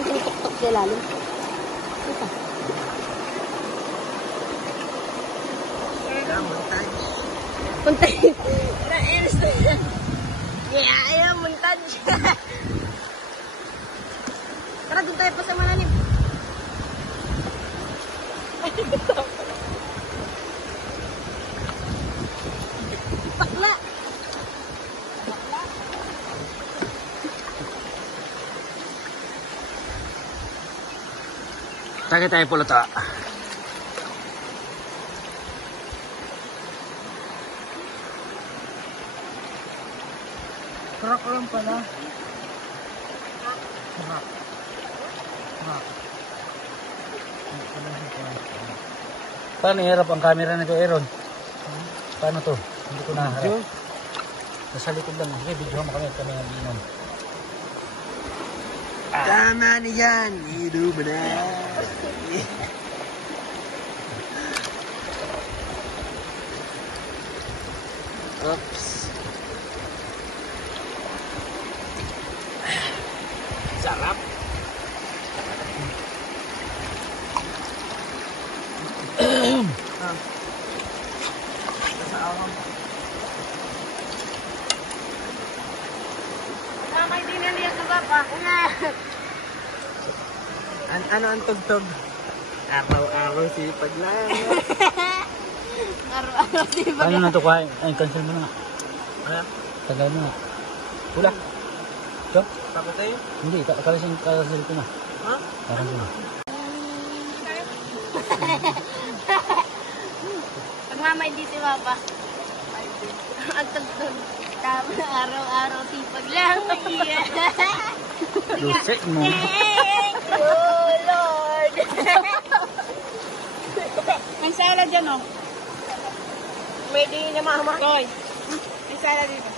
Parang tinitok-tok siya lalim. Ito. Montage. Yeah, montage. Tara, doon tayo pa sa malalim. Pakla. Tagay tayo pula ta. Crack lang pala. Crack. Crack. Paano hirap ang camera nito, Aaron? Paano to? Hindi ko naharap. Nasa likod lang. Okay, video mo kami nagiinom. Tama na yan. Hido mo na. Oops. Sarap. May dinaliyan ka ba pa? Ano ang tugtog? Araw-araw sipag lang. Araw-araw sipag. Ano na to kuhain? Ay, cancel mo na nga. Ano? Tagal mo na. Pula. So? Tapos tayo? Hindi, cancel ko na. Ha? Cancel na. Pagmamay di si Papa. Ang tugtog. Tama, araw-araw sipag lang. Lusik mo. Thank you, Lord. May sala dyan, oh. Pwede niya mama. Koy, may sala dito.